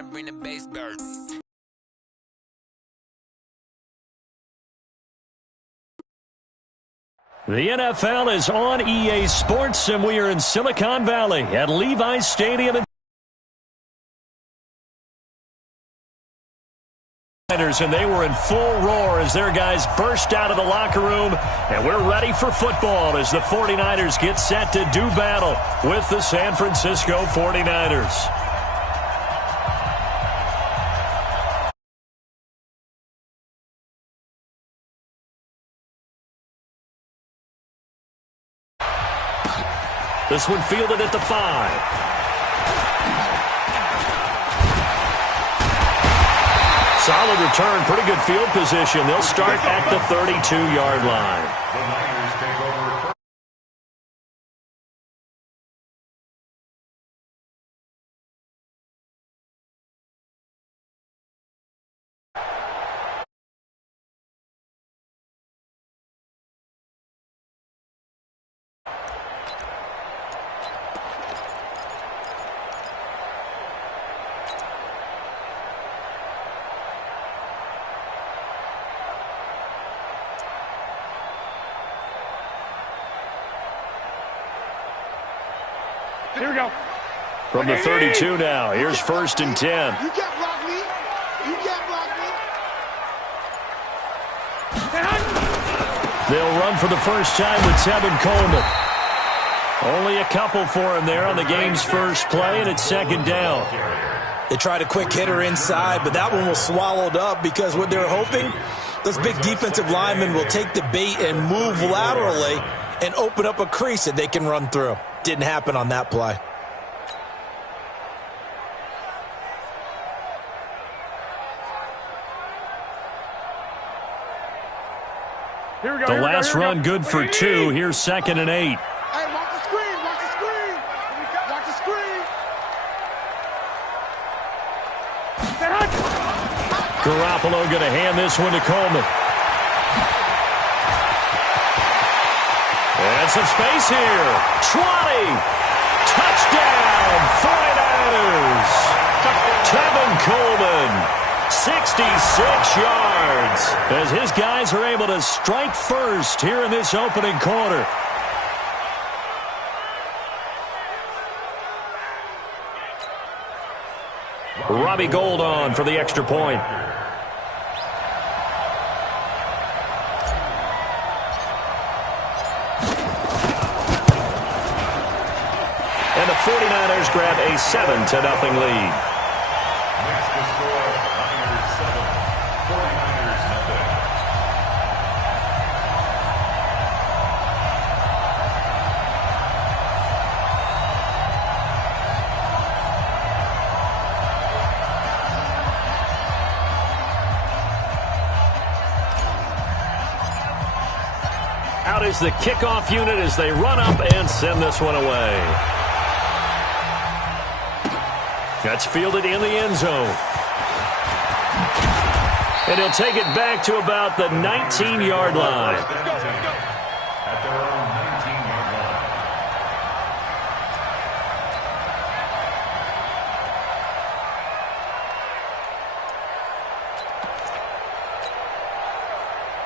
to bring the bass bird. The NFL is on EA Sports, and we are in Silicon Valley at Levi's Stadium. And they were in full roar as their guys burst out of the locker room, and we're ready for football as the 49ers get set to do battle with the San Francisco 49ers. This one fielded at the 5. Solid return, pretty good field position. They'll start at the 32-yard line. The Niners take over. Here we go. From the 32 now, here's 1st and 10. You can't block me. You can't block me. They'll run for the first time with Tevin Coleman. Only a couple for him there on the game's first play, and it's 2nd down. They tried a quick hitter inside, but that one was swallowed up because what they're hoping, those big defensive linemen will take the bait and move laterally and open up a crease that they can run through. Didn't happen on that play. Here we go. The last run good for 2. Here's 2nd and 8. Hey, watch the screen. Watch the screen. Watch the screen. Garoppolo going to hand this one to Coleman. And some space here. Trotty. Touchdown, 49ers. Tevin Coleman, 66 yards, as his guys are able to strike first here in this opening quarter. Robbie Gould on for the extra point. And the 49ers grab a 7-0 lead. Next to score, Niners 7, 49ers nothing. Out is the kickoff unit as they run up and send this one away. That's fielded in the end zone. And he'll take it back to about the 19-yard line. At their own 19-yard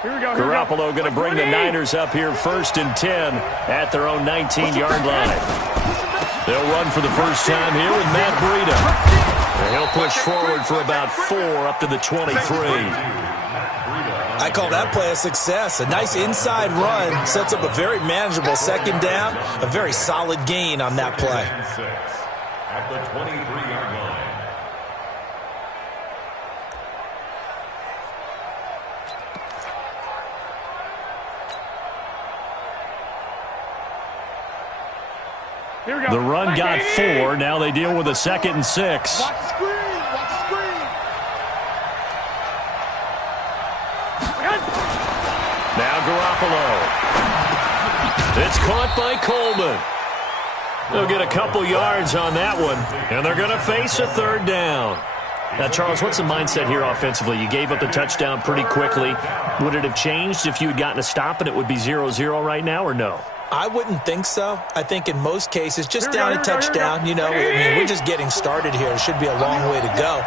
line. Here we go. Garoppolo going to bring the Niners up here 1st and 10 at their own 19-yard line. They'll run for the first time here with Mrbrrrfect. And he'll push forward for about 4 up to the 23. I call that play a success. A nice inside run sets up a very manageable 2nd down, a very solid gain on that play. At the 23-yard line. The run got 4. Now they deal with a 2nd and 6. Watch the screen. Watch the screen. Now Garoppolo. It's caught by Coleman. They'll get a couple yards on that one, and they're going to face a 3rd down. Now, Charles, what's the mindset here offensively? You gave up the touchdown pretty quickly. Would it have changed if you had gotten a stop and it would be 0-0 right now, or no? I wouldn't think so. I think in most cases, just down a touchdown, you know, I mean, we're just getting started here. It should be a long way to go.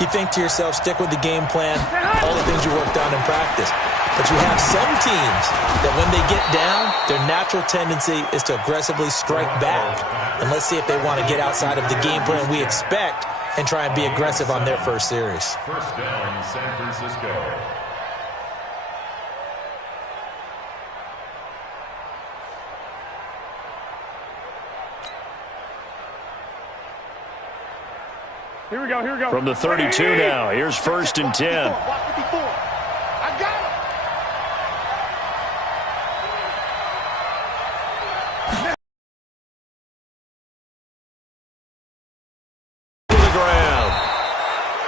You think to yourself, stick with the game plan, all the things you worked on in practice. But you have some teams that when they get down, their natural tendency is to aggressively strike back. And let's see if they want to get outside of the game plan we expect and try and be aggressive on their first series. First down, San Francisco. Here we go, here we go. From the 32 now, here's 1st and 10. I got him.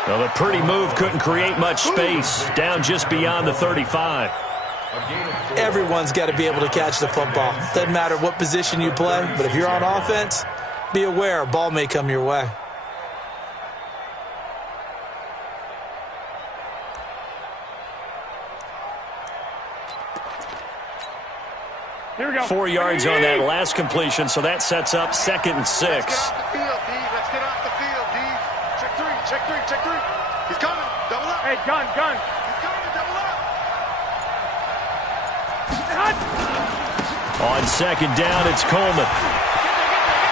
Well, the pretty move couldn't create much space. Down just beyond the 35. Everyone's got to be able to catch the football. Doesn't matter what position you play, but if you're on offense, be aware a ball may come your way. Here we go. 4 yards on that last completion, so that sets up 2nd and 6. Let's get off the field, D. Check three, check three, check three. He's coming. Double up. Hey, gun. He's coming to double up. On 2nd down, it's Coleman.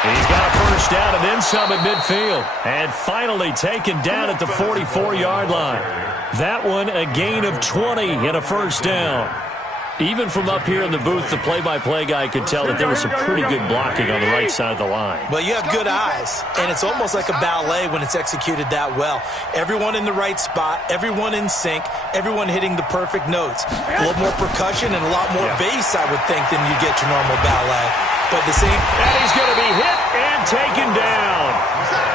He's got a first down and then some at midfield. And finally taken down at the 44-yard line. That one a gain of 20 and a first down. Even from up here in the booth, the play-by-play guy could tell that there was some pretty good blocking on the right side of the line. Well, you have good eyes, and it's almost like a ballet when it's executed that well. Everyone in the right spot, everyone in sync, everyone hitting the perfect notes. A little more percussion and a lot more bass, I would think, than you get your normal ballet. But the same... And he's going to be hit and taken down.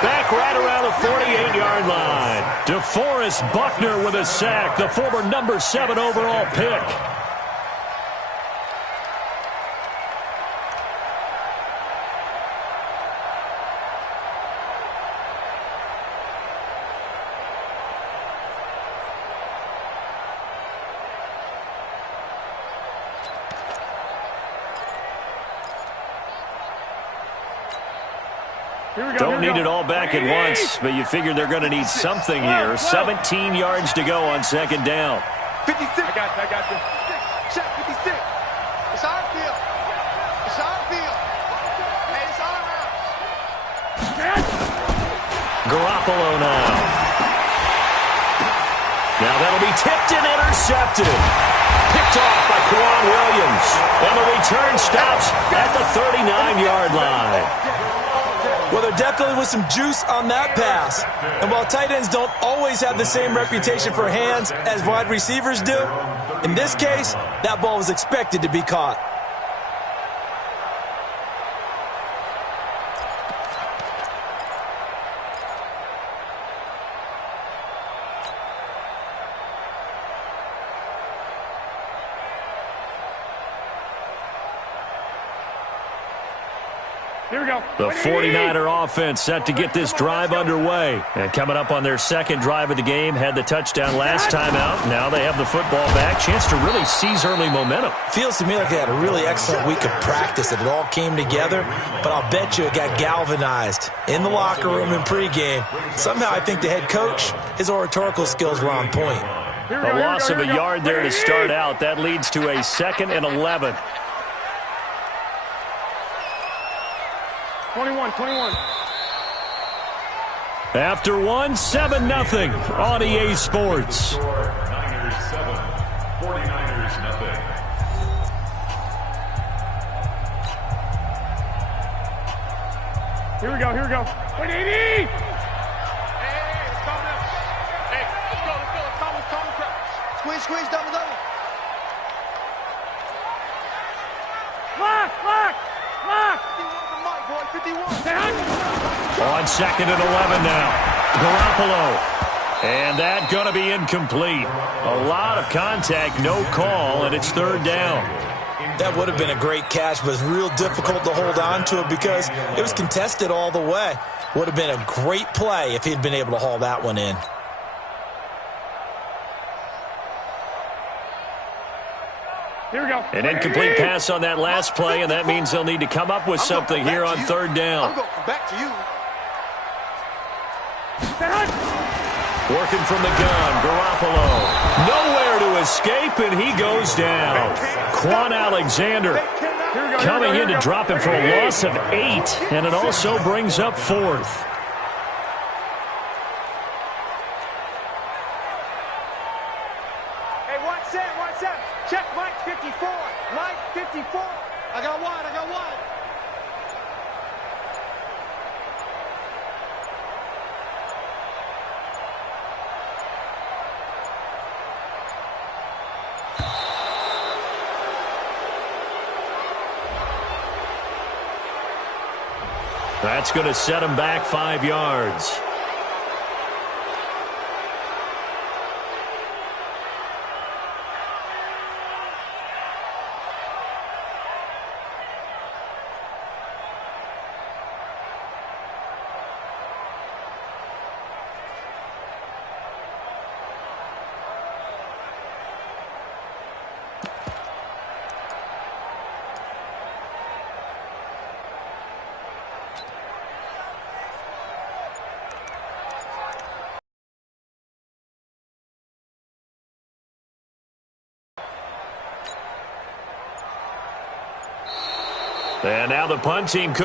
Back right around the 48-yard line. DeForest Buckner with a sack, the former number 7 overall pick. Don't need it all back at once, but you figure they're going to need something here. 17 yards to go on 2nd down. 56. I got you. Check 56. It's our field. It's our field. Hey, it's our house. Garoppolo now. Now that'll be tipped and intercepted. Picked off by Quan Williams. And the return stops at the 39-yard line. Well, there definitely was some juice on that pass. And while tight ends don't always have the same reputation for hands as wide receivers do, in this case, that ball was expected to be caught. Here we go. The 49er offense set to get this drive underway. And coming up on their 2nd drive of the game, had the touchdown last time out. Now they have the football back. Chance to really seize early momentum. Feels to me like they had a really excellent week of practice, that it all came together. But I'll bet you it got galvanized in the locker room in pregame. Somehow I think the head coach, his oratorical skills were on point. A loss of a yard there to start out. That leads to a 2nd and 11. 21. After one, 7-0 on EA Sports. Niners 7, 49ers nothing. Here we go. 180. Hey, let's go now. Hey, let's go. Squeeze, double. Lock. 51. On 2nd and 11 now. Garoppolo. And that going to be incomplete. A lot of contact, no call, and it's 3rd down. That would have been a great catch, but it's real difficult to hold on to it because it was contested all the way. Would have been a great play if he'd been able to haul that one in. Here we go. An incomplete pass on that last play, and that means they'll need to come up with something here on third down. I'm going back to you. Working from the gun, Garoppolo. Nowhere to escape, and he goes down. Quan Alexander coming in to drop him for a loss of 8, and it also brings up 4th. Hey, 1-7. Check Mike 54. Mike 54. I got one. That's going to set him back 5 yards. And now the punt team could